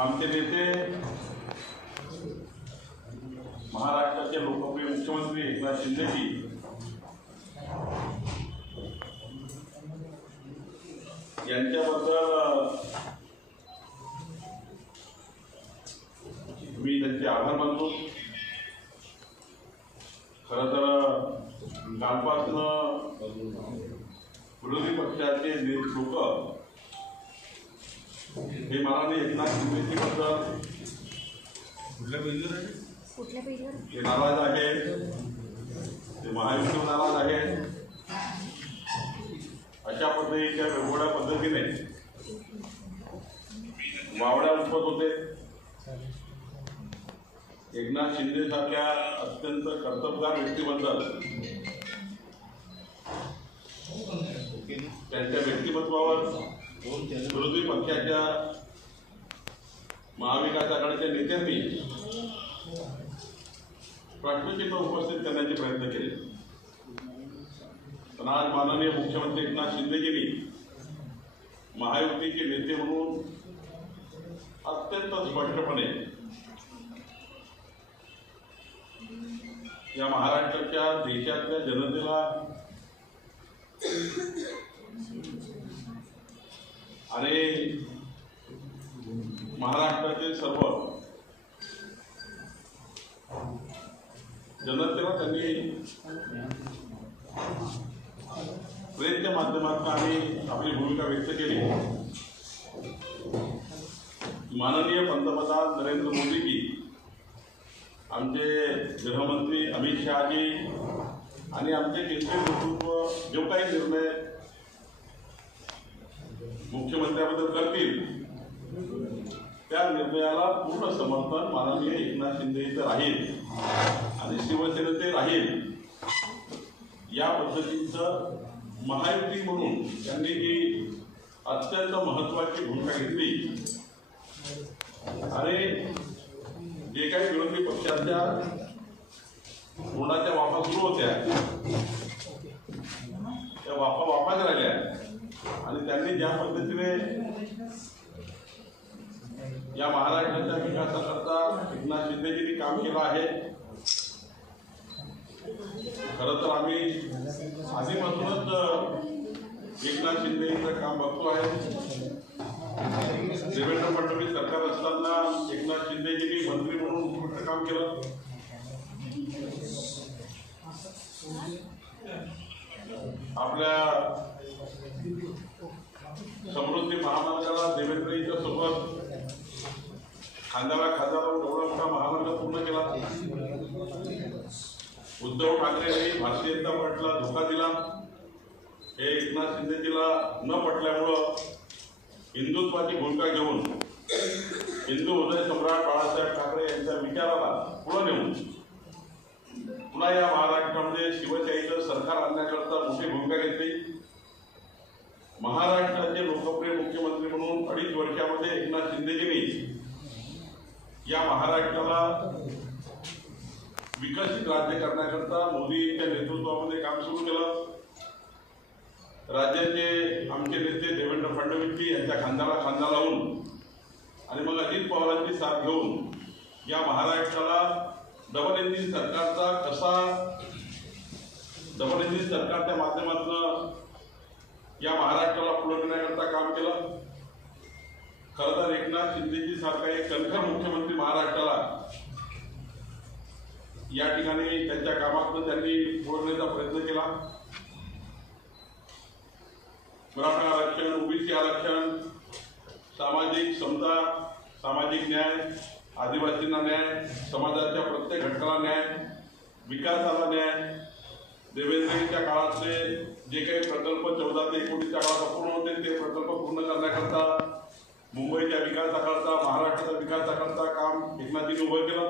आमचे नेते महाराष्ट्राचे लोकप्रिय मुख्यमंत्री एकनाथ शिंदेजी यांच्याबद्दल मी त्यांचे आभार मानतो। खरं तर कालपासून विरोधी पक्षाचे लोक हे माननीय एकनाथ शिंदेजी बद्दल ते नाराज आहे, ते महायुतीवर नाराज आहे। अशा पद्धतीच्या वेगवेगळ्या पद्धतीने वावड्या उपत होते। एकनाथ शिंदे सारख्या अत्यंत कर्तबगार व्यक्तीबद्दल त्यांच्या व्यक्तिमत्वावर विरोधी पक्षाच्या महाविकास आघाडीच्या नेत्यांनी प्रश्नचिन्ह उपस्थित करण्याचे प्रयत्न केले, पण आज माननीय मुख्यमंत्री एकनाथ शिंदेजींनी महायुतीचे नेते म्हणून अत्यंत स्पष्टपणे या महाराष्ट्राच्या देशातल्या जनतेला आणि महाराष्ट्रातील सर्व जनतेला त्यांनी प्रेसच्या माध्यमातून आणि आपली भूमिका व्यक्त केली। माननीय पंतप्रधान नरेंद्र मोदीजी, आमचे गृहमंत्री अमित शहाजी आणि आमचे केंद्रीय नेतृत्व जो काही निर्णय मुख्यमंत्र्याबद्दल करतील त्या निर्णयाला पूर्ण समर्थन माननीय एकनाथ शिंदेचं राहील आणि शिवसेनेचे राहील। या पद्धतीचं महायुती म्हणून त्यांनी जी अत्यंत महत्त्वाची भूमिका घेतली आणि जे काही विरोधी पक्षाच्या तोंडाच्या वाफा सुरू होत्या त्या वाफाच राहिल्या आणि त्यांनी ज्या पद्धतीने या महाराष्ट्राच्या विकासाकरता एकनाथ शिंदेजींनी काम केलं आहे, खरं तर आम्ही आधीपासूनच एकनाथ शिंदेजींचं काम बघतो आहे। देवेंद्र फडणवीस सरकार असताना एकनाथ शिंदेजींनी मंत्री म्हणून उत्कृष्ट काम केलं। आपल्या समृद्धी महामार्गाला देवेंद्रजींच्या सोबत खांद्याला खांदा लावून एवढा मोठा महामार्ग पूर्ण केला। उद्धव ठाकरेंनी भारतीय जनता पार्टीला धोका दिला, हे एकनाथ शिंदेजीला न पटल्यामुळं हिंदुत्वाची भूमिका घेऊन हिंदू हृदय सम्राट बाळासाहेब ठाकरे यांच्या विचाराला पुढे नेऊन पुन्हा या महाराष्ट्रामध्ये शिवशाहीचं सरकार आणण्याकरता मोठी भूमिका घेतली। महाराष्ट्राचे लोकप्रिय मुख्यमंत्री म्हणून 2.5 वर्षामध्ये एकनाथ शिंदेजींनी या महाराष्ट्राला विकसित राज्य करण्याकरता मोदींच्या नेतृत्वामध्ये काम सुरू केलं। राज्याचे आमचे नेते देवेंद्र फडणवीसजी यांच्या खांद्याला खांदा लावून आणि मग अजित पवारांची साथ घेऊन या महाराष्ट्राला डबल इंजिन सरकारच्या माध्यमातून या महाराष्ट्राला पुढे नेण्याकरता काम केलं। खरं तर एकनाथ शिंदेजी सारखा एक कणखर मुख्यमंत्री महाराष्ट्राला या ठिकाणी त्यांच्या कामातून त्यांनी पुढे प्रयत्न केला। मराठा आरक्षण, ओबीसी आरक्षण, सामाजिक समता, सामाजिक न्याय, आदिवासींना न्याय, समाजाच्या प्रत्येक घटकाला न्याय, विकासाला न्याय, देवेंद्रजींच्या काळातले जे काही प्रकल्प 14 ते 19च्या काळात अपूर्ण होते ते प्रकल्प पूर्ण करण्याकरता, मुंबईच्या विकासाकरता, महाराष्ट्राच्या विकासाकरता काम एकनाथजींनी उभं केलं।